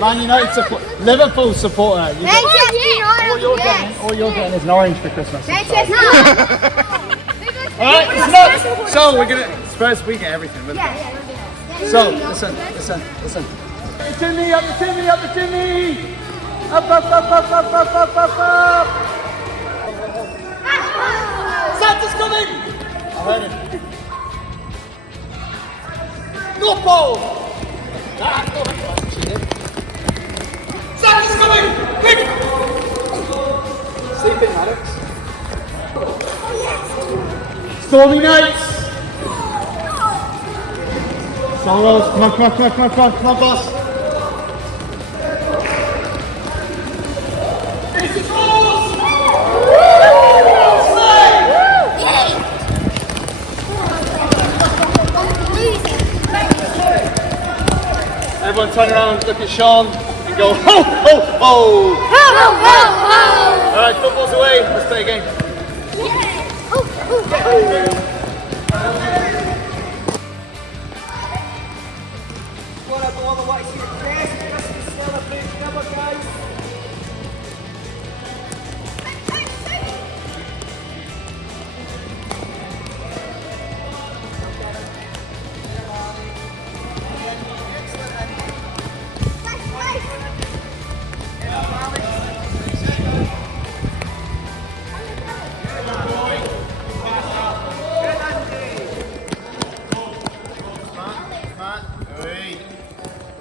Man United support, Liverpool supporter. You get, all you're getting is an orange for Christmas. Alright, it's not. So we're gonna Spurs. We get everything. So listen. Up the chimney, up the chimney, up the chimney. Up. Santa's coming. I heard him. North Pole. Santa's coming! Quick! Sleep in, Maddox. Stormy nights! Solos, come on, boss. Everyone turn around, look at Sean, and go, ho, ho, ho! Ho, ho, ho! Alright, football's away, let's play a game.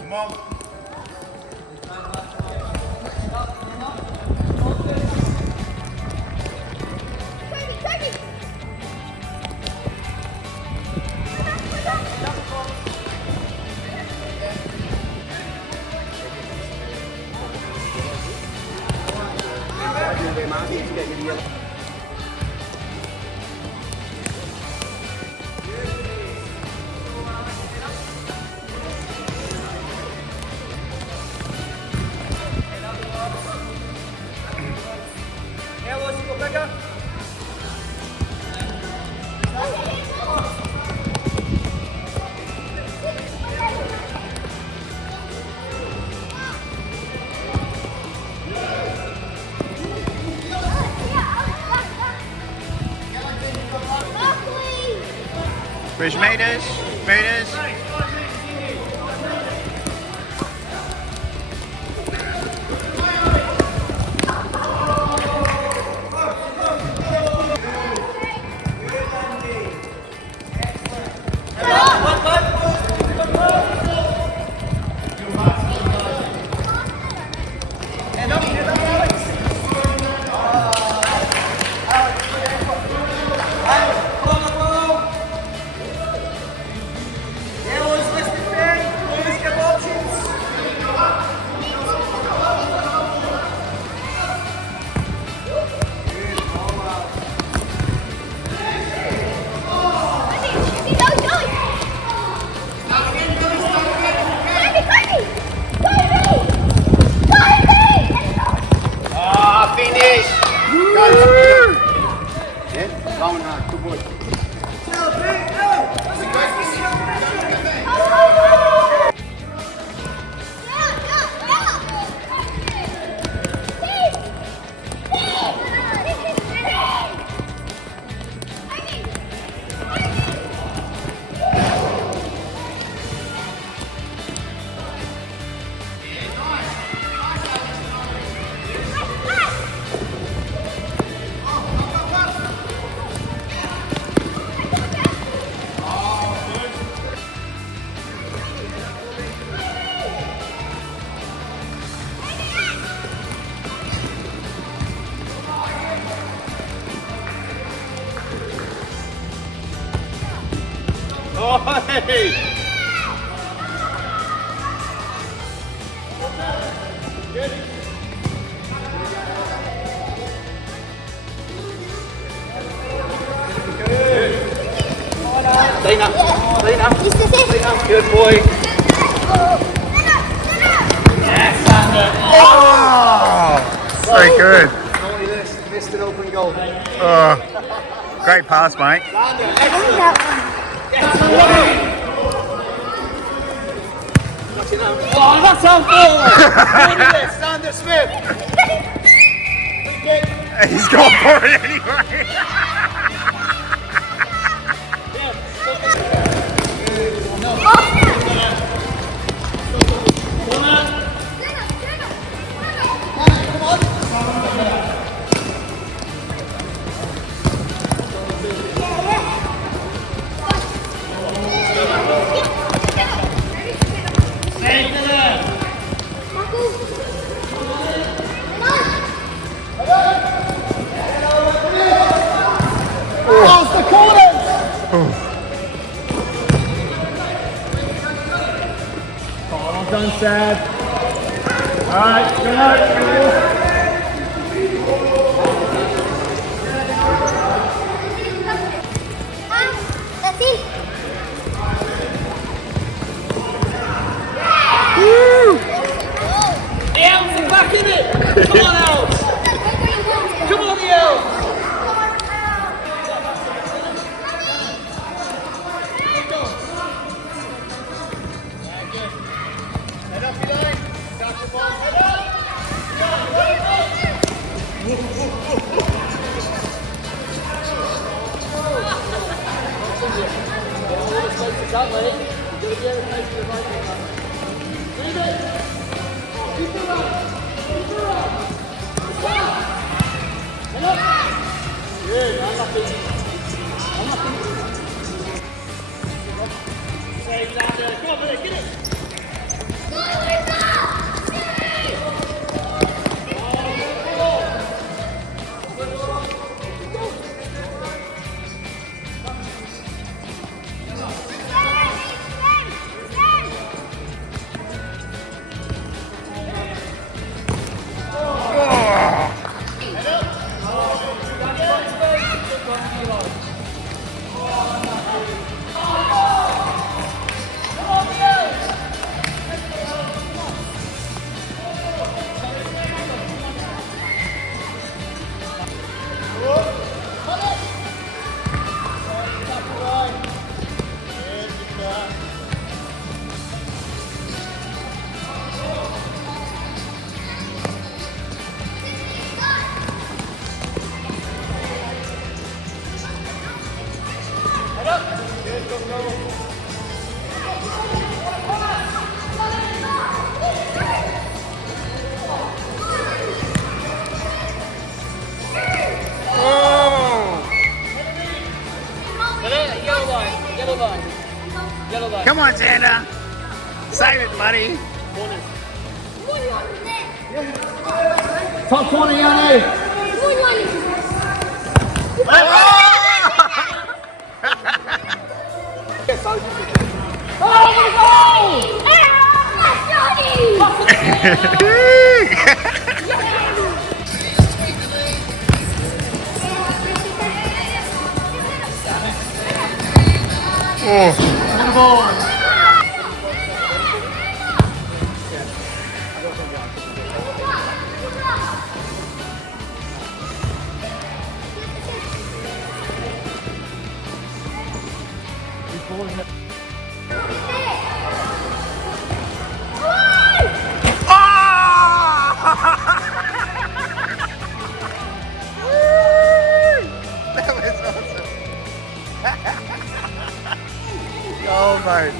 Come on. Bridge meters. Good boy. Oh, hey! Stay now. Good boy. Yes, Sander. Oh, very good. Only this, missed an open goal. Oh, great pass, mate. Sander, excellent. Yes. Oh, that's on four. Sander Smith. He's going for it anyway. Done, Sad. All right, good night. That's it. The Elves are back in it. Come on, Elves. Come on, the Elves. Head up, Eli. Stop the ball. Head up. Come on, Xander. Save it, buddy. Top corner, Yanni. That was awesome. Oh, mate.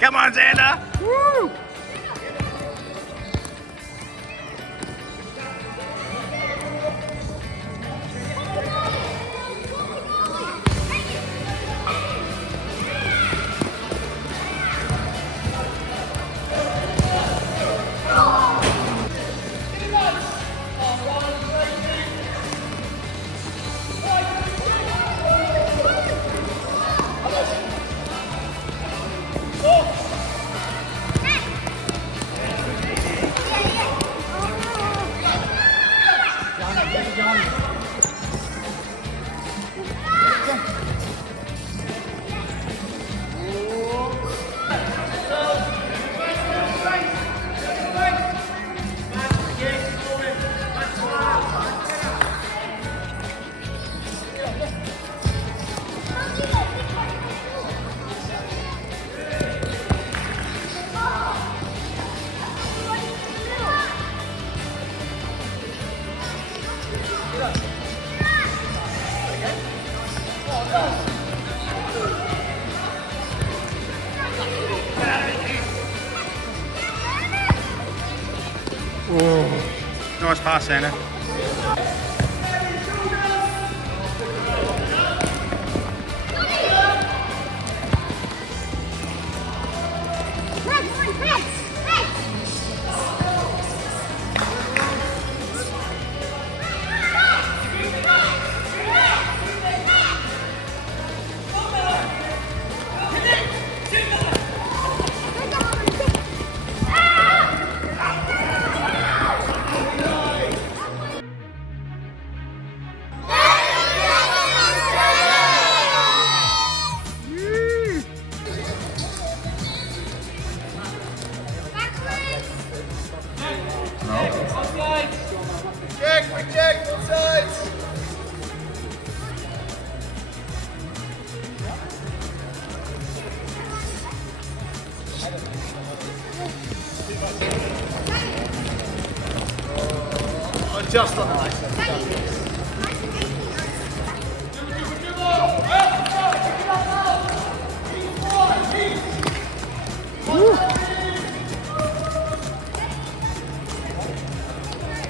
Come on, Xander. Woo! Nice pass, Santa. Check, both sides. Just on the right side.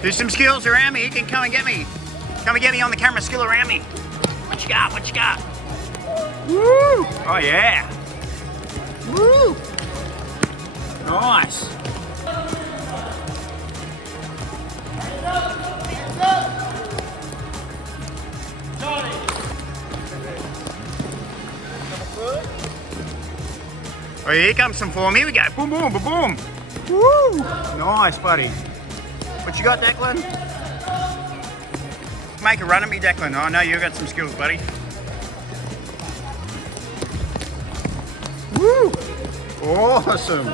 Do some skills around me. You can come and get me. Come and get me on the camera. Skill around me. What you got? What you got? Woo! Oh yeah. Woo! Nice. Oh, here comes some form. Here we go. Boom, boom, boom, boom. Woo! Nice, buddy. What you got, Declan? Make a run at me, Declan. Oh, I know you've got some skills, buddy. Woo! Awesome.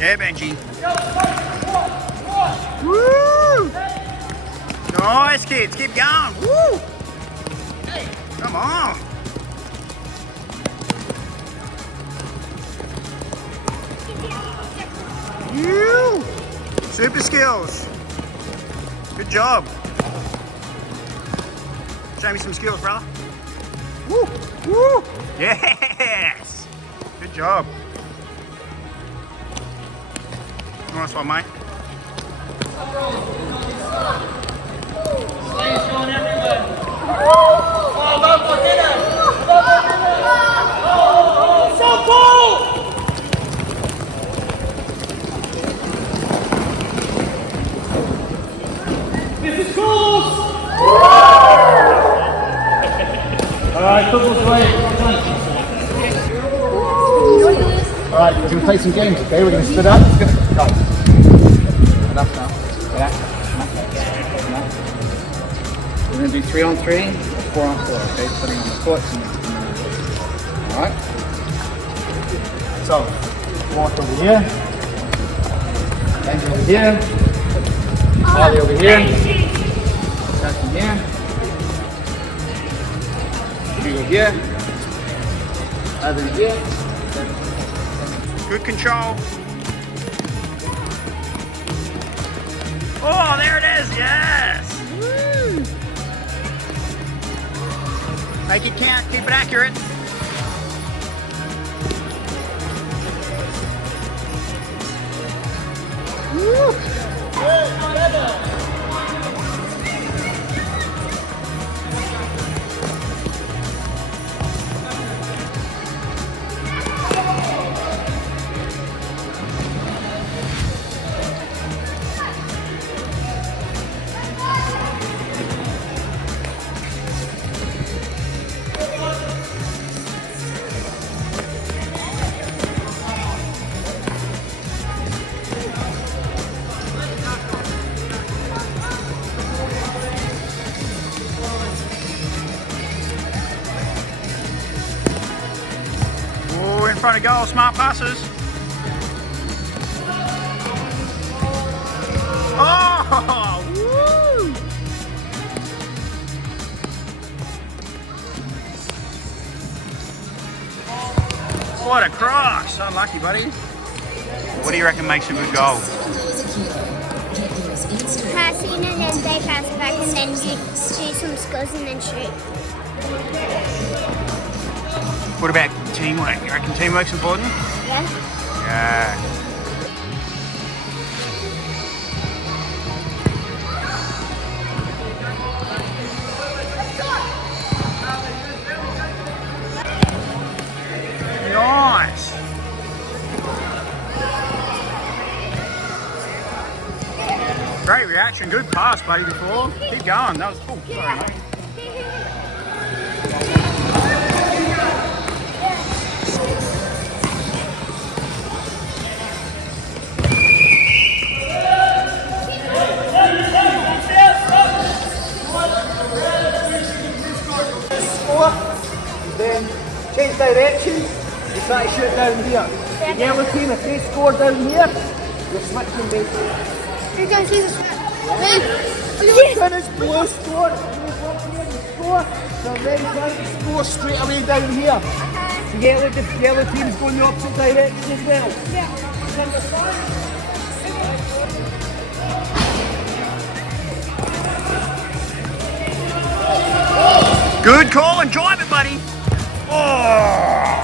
Yeah, Benji. Woo! Nice, kids. Keep going. Woo! Come on. You! Super skills. Good job. Show me some skills, brother. Woo! Woo! Yes! Good job. Nice one, mate. Slade's going everywhere. Oh, go for dinner. Go for dinner. Oh, so cool. This is cool. All right, football's away. All right, we're going to play some games, okay? We're going to split up. It's going to go. Enough now. Yeah. We're going to do 3 on 3 or 4 on 4, okay? Putting on the foot. Alright? So, walk over here. Benji over here. Ollie over here. Justin here. You go here. Other here. Good control. Oh, there it is. Yes. Woo. Make it count. Keep it accurate. Woo. In front of goal, smart passes. Oh, woo! What a cross! Unlucky, buddy. What do you reckon makes a good goal? Passing and then they pass back and then do some skills and then shoot. What about teamwork? You reckon teamwork's important? Yeah. Yeah. Nice. Great reaction. Good pass, buddy, before. Keep going. That was cool. Sorry, mate. Then change direction. You try to shoot down here. The yellow team, if they score down here, you're switching basically. You're going to see this. When it's blue score, move up here and score. So then try to score straight away down here. The yellow team's going the opposite direction as well. Good call. Enjoy it, buddy. Oh.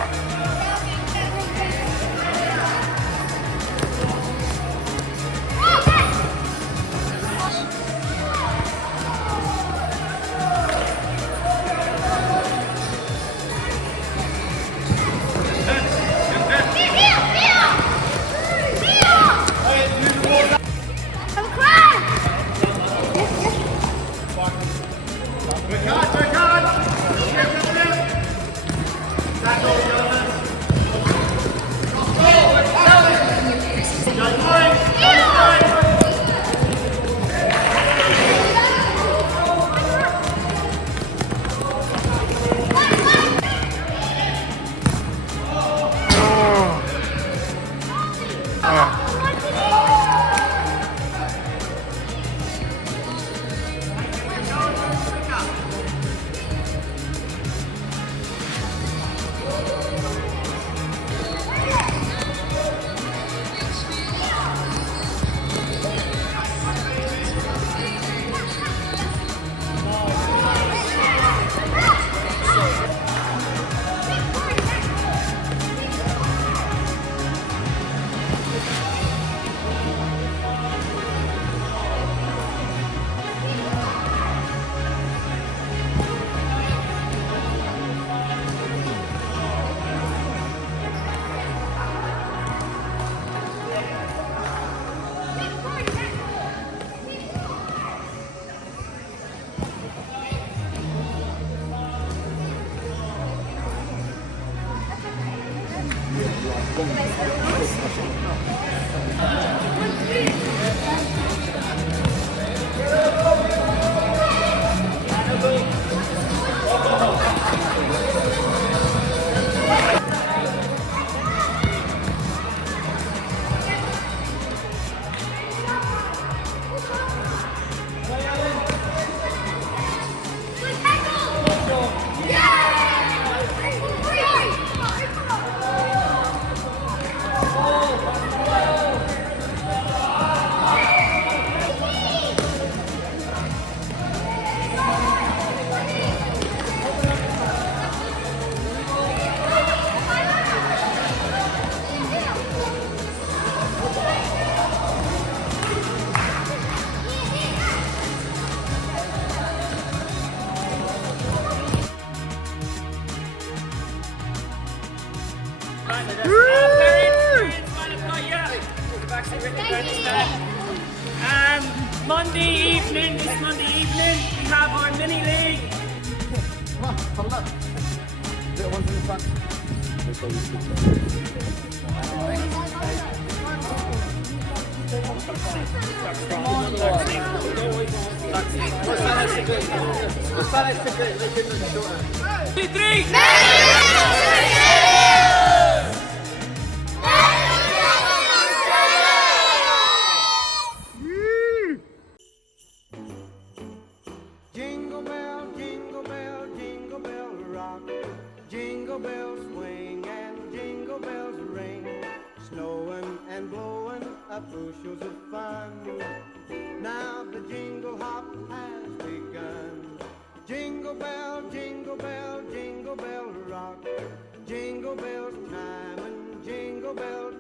Monday evening, this Monday evening, we have our mini league. Come on, come up. Little ones in the front. Two, three. Jingle bell, jingle bell, jingle bell rock. Jingle bells swing and jingle and blowing up bushels of fun. Now the jingle hop has begun. Jingle bell, jingle bell, jingle bell rock. Jingle bells time and jingle bell